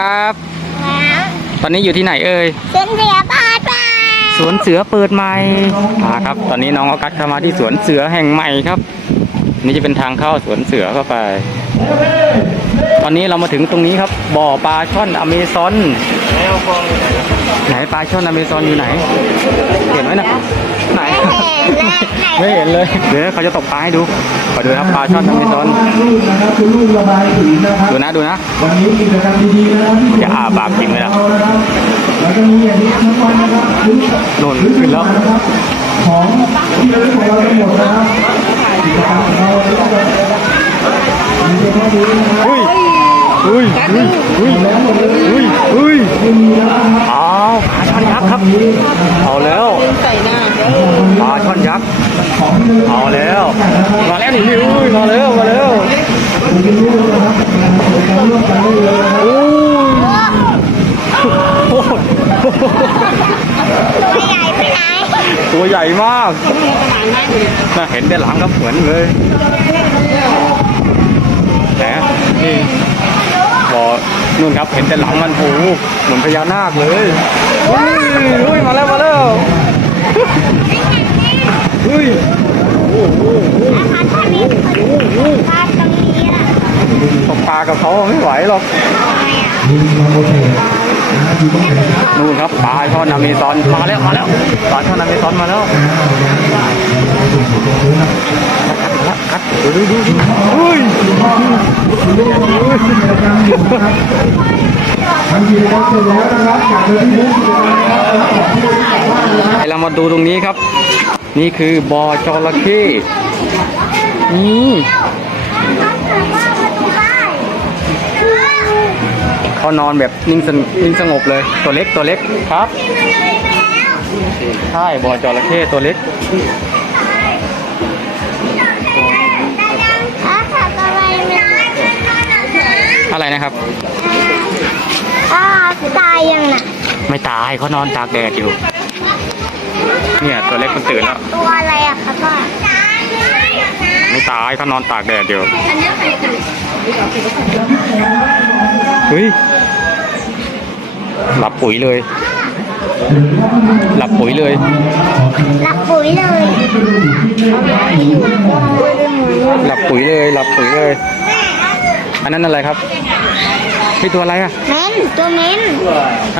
ครับแล้วตอนนี้อยู่ที่ไหนเอ่ยเส้นเสียบาดไปสวนเสือเปิดใหม่อ่าครับ ตอนนี้น้องออกัสเข้ามาที่สวนเสือแห่งใหม่ครับ นี่จะเป็นทางเข้าสวนเสือเข้าไป ตอนนี้เรามาถึงตรงนี้ครับ บ่อปลาช่อนอเมซอนไหน ปลาช่อนอเมซอนอยู่ไหน เห็นไหมนะไหน ไม่เห็นเลย เดี๋ยวเขาจะตกปลาให้ดูขอดูครับปลาช่อนอเมซอนลูกนะครับคือลูกระบายสีนะครับดูนะดูนะวันนี้กิจกรรมดีๆนะครับที่จะอาปากจริงไหมล่ะเอานะครับแล้วก็มีอย่างนี้ทั้งวันนะครับซื้อโดนขึ้นแล้วนะครับของที่ระลึกของเราทั้งหมดนะครับกิจกรรมของเราวันนี้ก็จะมีเฉพาะนี้นะครับ อุ้ยอุ้ยอุ้ยอุ้ยแล้วหมดเลยอุ้ยอุ้ยไม่มีแล้วนะครับอ้าวปลาช่อนยักษ์ครับ เอาแล้วปลาช่อนยักษ์ของที่ระลึกเอาแล้วมาแล้วนี่นี่อุ้ยมาแล้วมาแล้วคุณจะรู้นะครับการร่วมกันได้เลยนะครับอุ้ยโอ้โหตัวใหญ่ไปไหนตัวใหญ่มากน่าเห็นแต่หลังครับเหมือนเลย นู่นครับเห็นแต่หลังมันโอ้โหเหมือนพญานาคเลยอุ้ยอุ้ยมาแล้วมาแล้วอุ้ยโอ้โหอาหารท่านี้ปลาตรงนี้อะตกปลากับเขาไม่ไหวหรอกมีมาโมเท นู่นครับปลาทอดนามีซอนมาแล้วมาแล้วปลาทอดนามีซอนมาแล้วคัดดูดูดูเฮ้ยเรามาดูตรงนี้ครับ นี่คือบอจระเข้นี่ เขานอนแบบนิ่งสงนิ่งสงบเลยตัวเล็กตัวเล็กครับใช่บ่อจระเข้ตัวเล็กอาขาอะไรมันอะไรนะครับอ้าตายยังน่ะไม่ตายเขานอนตากแดดอยู่ เนี่ยตัวเล็กมันตื่นแล้ว ตัวอะไรอะคะพ่อไม่ตายเขานอนตากแดดอยู่อันนี้ใครกันเฮ้ย หลับปุ๋ยเลย หลับปุ๋ยเลยรับปุ๋ยเลยหลับปุ๋ยเลย หลับปุ๋ยเลย อันนั้นอะไรครับนี่ตัวอะไรอะเม้นตัวเม้น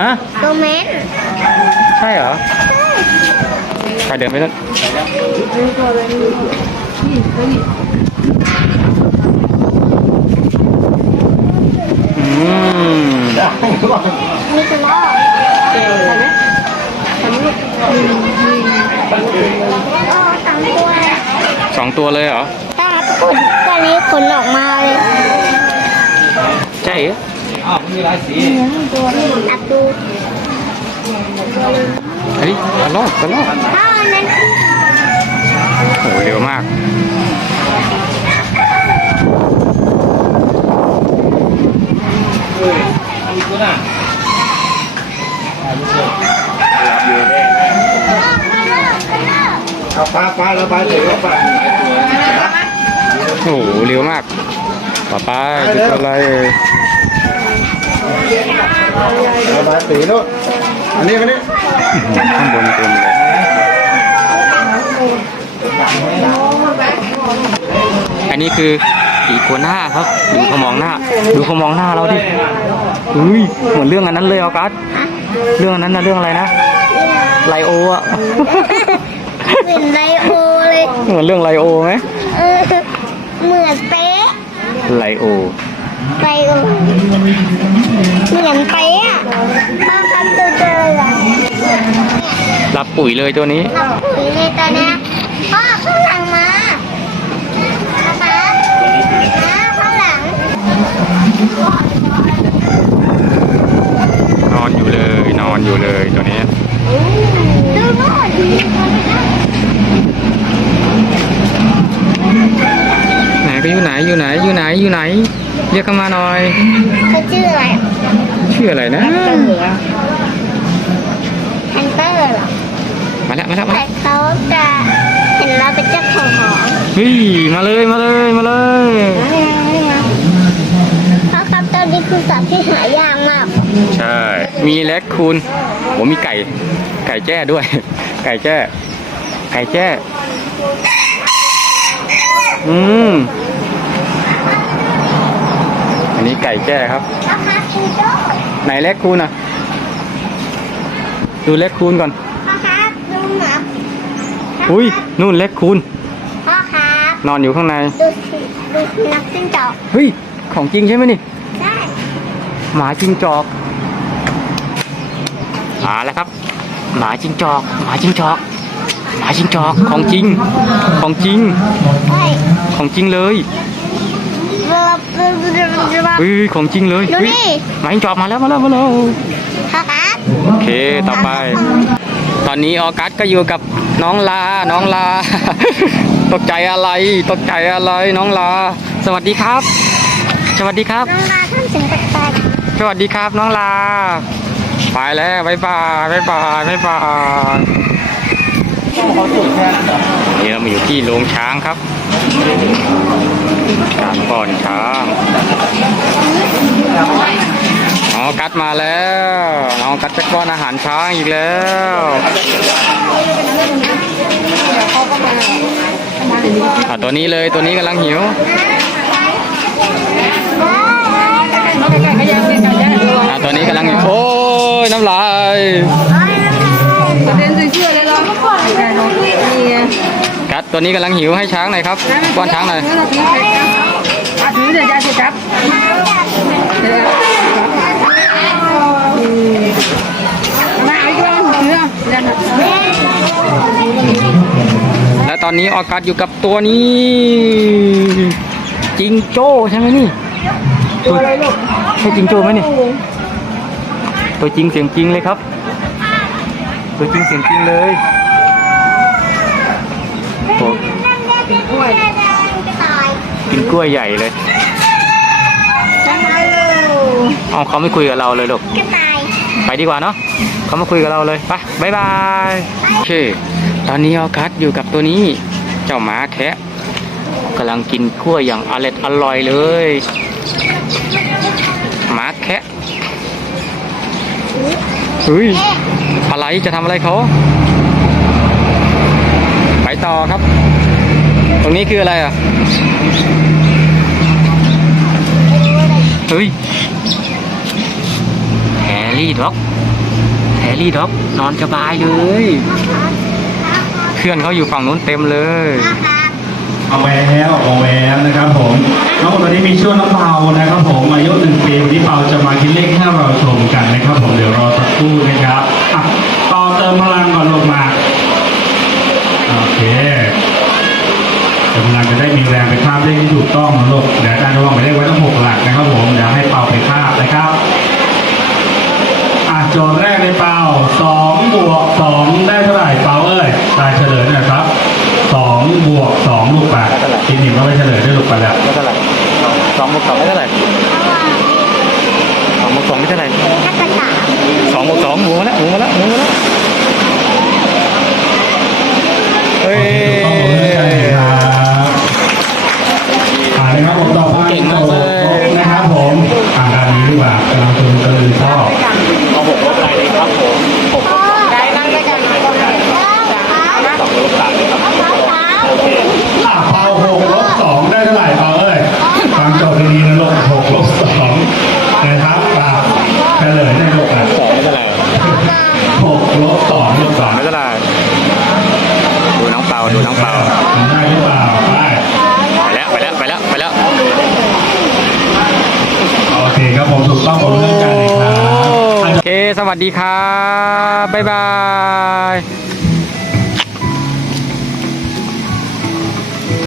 ฮะตัวเม้นใช่เหรอใครเดินไปนั่นอืม มีตัวล่อเห็นไหมสำรวจสอง ตัวสองตัวเลยเหรอถ้าขนตอนนี้ขนออกมาเลยใช่เหรอตัวอัดดูเฮ้ยกระรอกกระรอกถ้าอันนั้นโอ้โหเร็วมาก เอาปลาปลาระบายสีว่าปลาโอ้โหเร็วมากต่อไปจุดอะไรเอ่ยระบายสีโน่นอันนี้อันนี้ข้างบนเต็มเลยอันนี้คืออีกัวหน้าครับดูเขามองหน้า ดูเขามองหน้าเราดิอุ้ยเหมือนเรื่องอันนั้นเลยออกัสเรื่องอันนั้นนะเรื่องอะไรนะไลโออะ เป็นไลโอเลยเหมือนเรื่องไลโอไหมเออเหมือนเป๊ะไลโอไลโอเหมือนเป๊ะอะพ่อทำตัวเจอเลยรับปุ๋ยเลยตัวนี้เอาปุ๋ยเลยตอนเนี้ยพ่อข้างหลังมาป๊าป๊ามาข้างหลัง นอนอยู่เลย นอนอยู่เลยตัวนี้ ดูโน่น ไหนก็อยู่ไหนอยู่ไหนอยู่ไหนอยู่ไหน เรียกเข้ามาหน่อยเขาชื่ออะไรชื่ออะไรนะฮันเตอร์เหรอมาแล้วมาแล้วมาแต่แล้วเขาจะเห็นเราเป็นเจ้าของหอเฮ้ยมาเลยมาเลยมาเลยเพราะครับตอนนี้คือสัตว์ที่หายากมากมีแลคคูนโหมีไก่ ไก่แจ้ด้วย ไก่แจ้ ไก่แจ้ อืมอั นนี้ไก่แจ้ครับพ่อครับจิงโจ้ไหนแลคคูนอะ ดูแลคคูนก่อนพ่อครับดูหมาอุ้ยนู่นแลคคูนพ่อครับนอนอยู่ข้างใน ดูสิดูสุนัขจิ้งจอกเฮ้ยของจริงใช่ไหมนี่ได้หมาจิงจอกมาแล้วครับ หมาจิงจอก หมาจิงจอกหมาจิงจอกของจริง ของจริงเฮ้ยของจริงเลยเรื เฮ้ยของจริงเลยดูเฮ้หมาจิงจอกมาแล้วมาแล้วมาแล้วโอเคต่อไป ตอนนี้ออกัสก็อยู่กับน้องลา น้องลา ตกใจอะไร ตกใจอะไร น้องลา สวัสดีครับ สวัสดีครับ น้องลาทำเสียงแปลกสวัสดีครับ น้องลา ไปแล้วบ๊ายบายบ๊ายบายบ๊ายบายนี่เรามาอยู่ที่โรงช้างครับ อนช้างน้องกัดมาแล้วน้องกัดจะป้อนอาหารช้างอีกแล้วอะตัวนี้เลยตัวนี้กำลังหิวอะตัวนี้กำลังหิวโอ้ยน้ำลายกัดตัวนี้กำลังหิวให้ช้างหน่อยครับป้อนช้างหน่อย ถือเดี๋ยวจะจับมาอีกรอบถือยันและตอนนี้ออกัสอยู่กับตัวนี้จิงโจ้ใช่ไหมนี่ตัวใช่จิงโจ้ไหมนี่ตัวจริงเสียงจริงเลยครับ ตัวจริงเสียงจริงเลยโอ้ตายกินกล้วยใหญ่เลย เอาเขาไม่คุยกับเราเลยลูกกระต่ายไปดีกว่าเนาะเขามาคุยกับเราเลยไปบายบายโอเค ตอนนี้ออกัสอยู่กับตัวนี้ เจ้าหมาแคะกำลังกินกล้วยอย่างอร่อยอร่อยเลยหมาแคะเฮ้ยอะไรจะทำอะไรเขาไปต่อครับ ตรงนี้คืออะไรอะ เฮ้ยแฮร์รี่ด็อกแฮร์รี่ด็อก นอนสบายเลย เพื่อนเขาอยู่ฝั่งนู้นเต็มเลยเอาแววเอาแววนะครับผมน้องคนนี้มีช่วงน้องเปานะครับผมอายุหนึ่งปีวันนี้เปาจะมาคิดเลขให้เราชมกันนะครับผมเดี๋ยวรอสักครู่นะครับอะเปาเติมพลังก่อนลงมาโอเคเติมพลังจะได้มีแรงไปคาบเลขที่ถูกต้องนะลูกเดี๋ยวอาจารย์ระวังไปเลขไว้ต้องหกหลักนะครับผม ก็ไม่เฉลยได้ลูกไปแล้วไม่เท่าไหร่สองบวกสองไม่เท่าไหร่สองบวกสองไม่เท่าไหร่นัก ดูน้องเปาดูน้องเปาทำได้หรือเปล่าไปไปแล้วไปแล้วไปแล้วไปแล้วโอเคครับผมถูกต้องผมเรื่องการเลยครับโอเคสวัสดีครับบ๊ายบาย